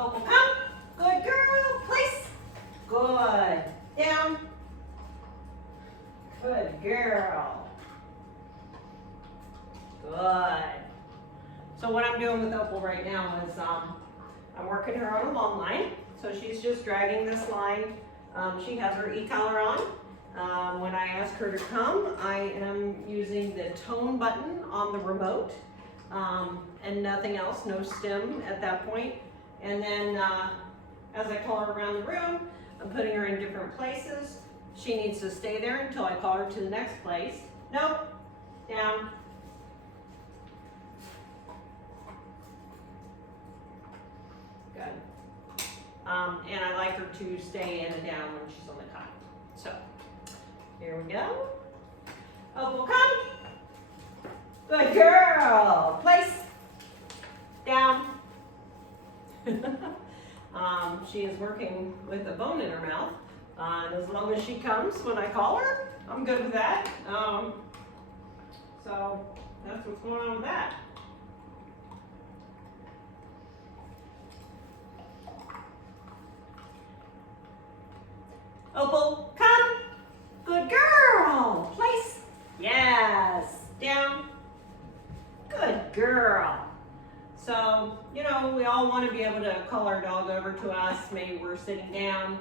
Opal, come. Good girl. Place. Good. Down. Good girl. Good. So what I'm doing with Opal right now is I'm working her on a long line. So she's just dragging this line. She has her e-collar on. When I ask her to come, I am using the tone button on the remote and nothing else, no stim at that point. And then as I call her around the room, I'm putting her in different places. She needs to stay there until I call her to the next place. Nope, down. Good. And I like her to stay in and down when she's on the cot. So, here we go. Opal, come. Good girl. Place. Down. She is working with a bone in her mouth. And as long as she comes when I call her, I'm good with that. So that's what's going on with that. Opal, come. Good girl. Place. Yes. Down. Good girl. So, you know, we all want to be able to call our dog over to us. Maybe we're sitting down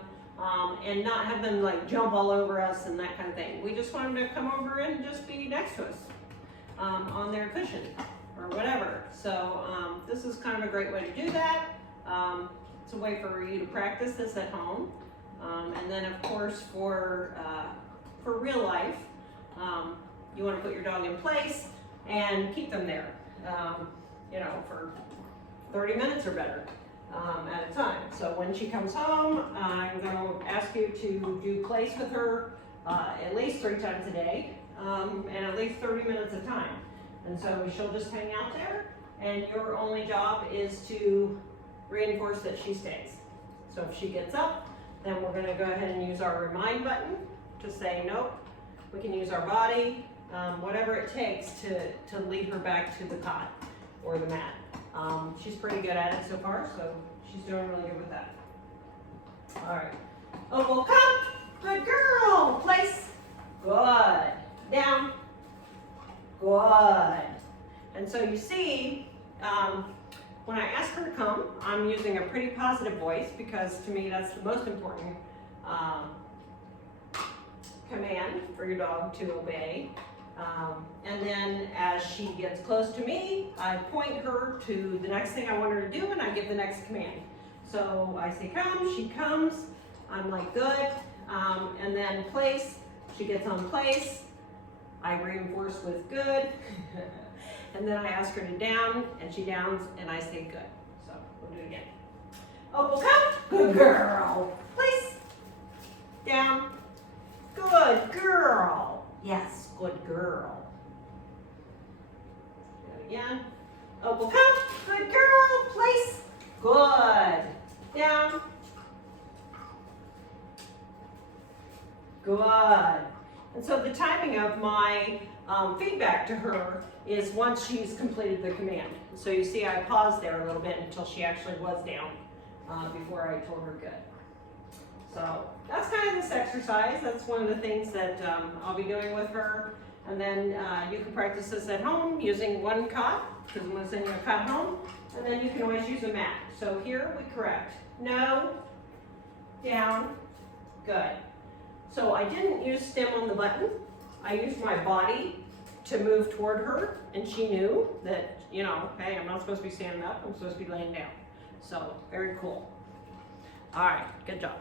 and not have them like jump all over us and that kind of thing. We just want them to come over and just be next to us on their cushion or whatever. So this is kind of a great way to do that. It's a way for you to practice this at home. And then of course for real life, you want to put your dog in place and keep them there, you know, for 30 minutes or better at a time. So when she comes home, I'm going to ask you to do place with her at least 3 times a day and at least 30 minutes at a time. And so she'll just hang out there, and your only job is to reinforce that she stays. So if she gets up, then we're going to go ahead and use our remind button to say nope. We can use our body, whatever it takes to lead her back to the cot or the mat. She's pretty good at it so far, so she's doing really good with that. All right. Opal, come. Good girl. Place. Good. Down. Good. And so you see, when I ask her to come, I'm using a pretty positive voice because to me that's the most important command for your dog to obey. And then as she gets close to me, I point her to the next thing I want her to do and I give the next command. So I say come, she comes, I'm like good, and then place, she gets on place, I reinforce with good, and then I ask her to down, and she downs, and I say good. So we'll do it again. Opal, come, good girl, place, down, good girl, yes, good girl. Do it again. Opal, come, good girl, place, good, down, good. And so the timing of my feedback to her is once she's completed the command. So you see I paused there a little bit until she actually was down before I told her good. So that's kind of this exercise. That's one of the things that I'll be doing with her. And then you can practice this at home using one cot, because I'm going to send you a cot home. And then you can always use a mat. So here we correct. No, down, good. So I didn't use stim on the button. I used my body to move toward her, and she knew that, you know, hey, I'm not supposed to be standing up, I'm supposed to be laying down. So very cool. All right, good job.